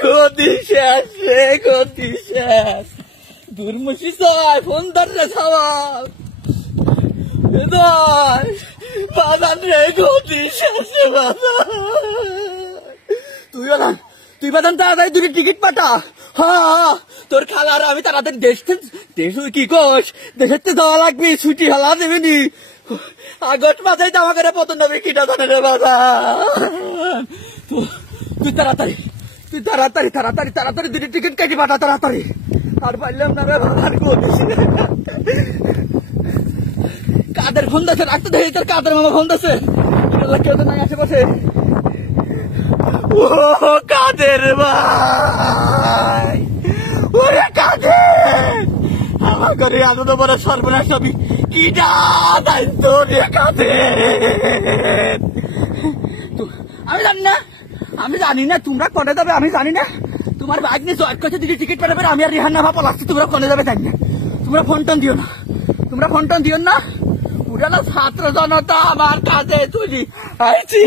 গতি শেষ রে, গতি শেষ। দুর্মুষি চাই ফোন ধর রে সবাই বাদান রে, গতি শেষ রে বাদান। তুই বাদান তাড়াতাড়ি দুটো টিকিট পাঠা। হ্যাঁ তোর খালার আমি তাড়াতাড়ি দেশ কি কোষ দেশের তো যাওয়া লাগবে, ছুটি হলা দেবেনি। আগস্ট মাসেই তো আমাকে পতন নবী কিটা জানে রে বাদান। তুই তাড়াতাড়ি দুটো টিকিট কেটে পাঠা তাড়াতাড়ি। আর পারলাম না রে বাদান। কাদের ফোন দিয়েছে, রাখতে দেখি তোর কাদের মামা ফোন দিয়েছে। কেউ তো নাই আশেপাশে। ও কাদের ভাই, ওরে কাদের আমার ঘরে এত বড় সর্বনাশ সবই কিটা দায়িত্ব রে কাদের। আমি জানি না তোমরা কনে যাবে, আমি জানি না। তোমার বাইক নিয়ে জয়েট করছে, দিদি টিকিট পেলে আমি আর রিহান নাফা পলাচ্ছি। তোমরা কনে যাবে জানি না। তোমরা ফোন টোন দিও না। পুরানো ছাত্র জনতা আমার কাছে চলি আইছি।